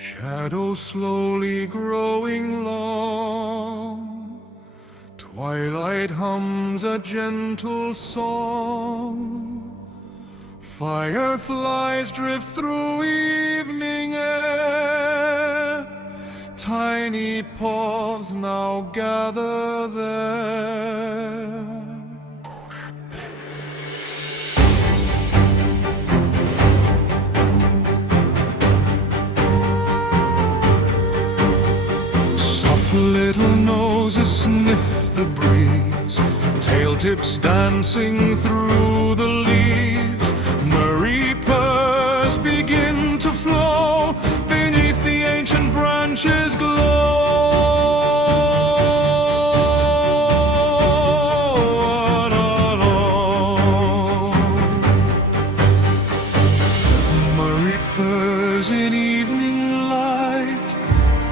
Shadows slowly growing long, twilight hums a gentle song. Fireflies drift through evening air, tiny paws now gather there. Little noses sniff the breeze, tail tips dancing through the leaves. Mrrhy purrs begin to flow beneath the ancient branches glow. Mrrhy purrs in evening light,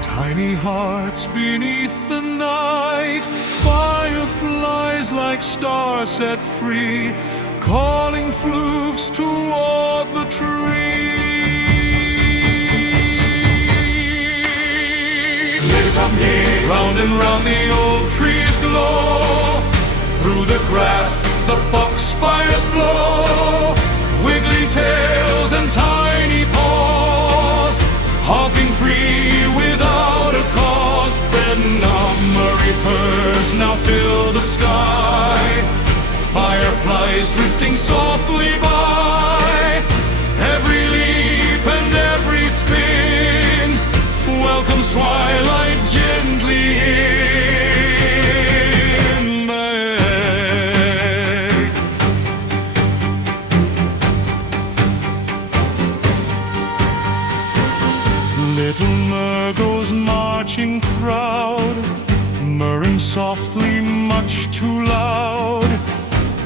tiny hearts beneath the night. Fireflies like stars set free, calling floofs toward the tree. Round and round the old trees glow, through the grass the foxfires flow. Wiggly tails and tiny paws, hopping free without a cause. Mrrhy purrs now fill the sky, fireflies drifting softly by. Every leap and every spin welcomes twilight gently in back. Little Mrrhy goes marching proud, murring softly much too loud.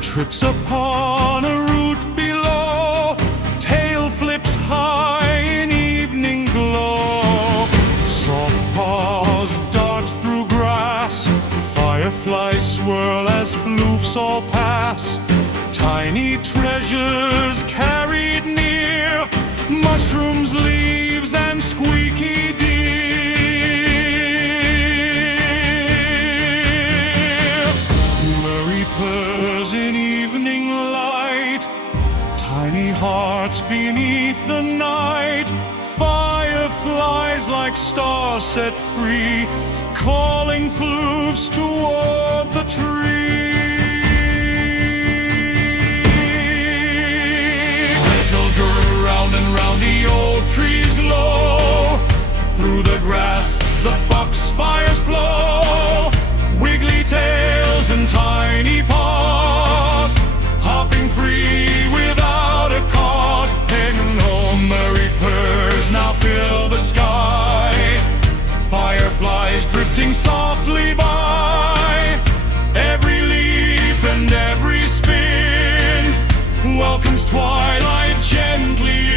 Trips upon a root below, tail flips high in evening glow. Soft paws darts through grass, fireflies swirl as floofs all pass. Tiny treasures carried near, mushrooms, leaves, and squeaky deer. Mrrhy purrs in evening light, tiny hearts beneath the night. Fireflies like stars set free, calling floofs toward the tree. Round and round the old trees glow, through the grass the foxfires flow. Wiggly tails and tiny paws, hopping free without a cause. Hang on, Mrrhy purrs now fill the sky, fireflies drifting softly by. Every leap and every spin welcomes twilight gently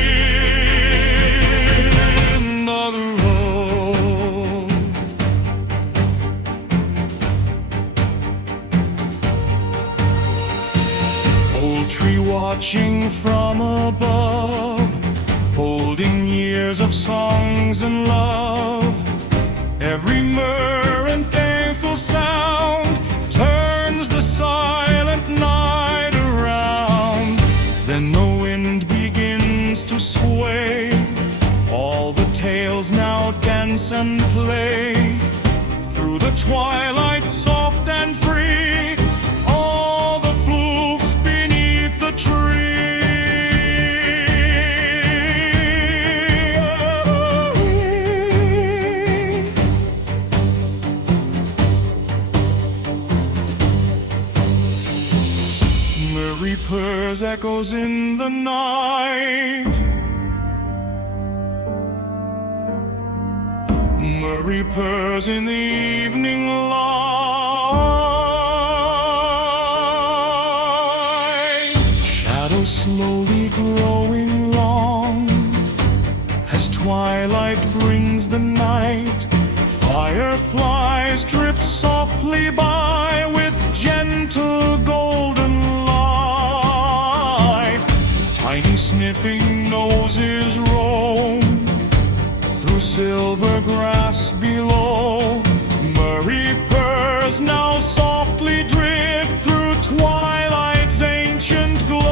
in the road. Old tree watching from above, holding years of songs and love. Every myrrh and thankful sound turns the silent night around. Then the wind begins to sway, all the tales now dance and play. Through the twilight soft and free, all the floofs beneath the tree. Mrrhy purrs echoes in the night. Mrrhy purrs in the evening light. Shadows slowly growing long, as twilight brings the night. Fireflies drift softly by with gentle golden light. Tiny sniffing noses roam through silver grass below. Mrrhy purrs now softly drift through twilight's ancient glow.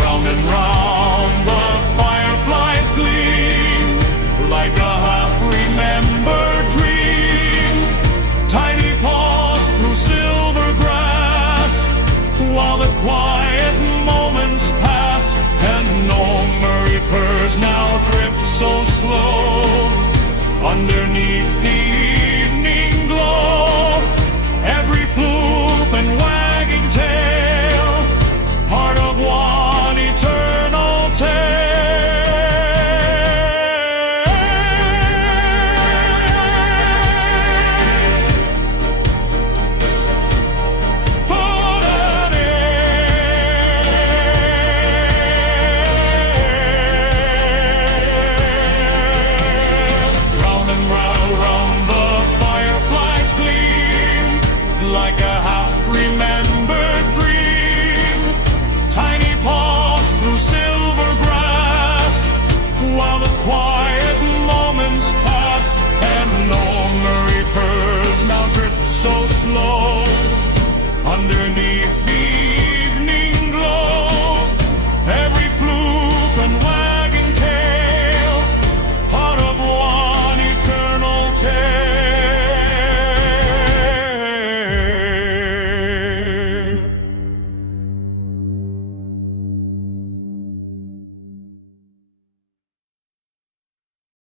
Round and round the fireflies gleam, like a half-remembered dream. Tiny paws through silver grass, while the quiet moments pass, and no Mrrhy purrs now drift so slow underneath the evening glow. Every floof and wagging tail, part of one eternal like a half-remembered dream. Tiny paws through silver grass, while the quiet moments pass, and no Mrrhy purrs now drift so slow underneath the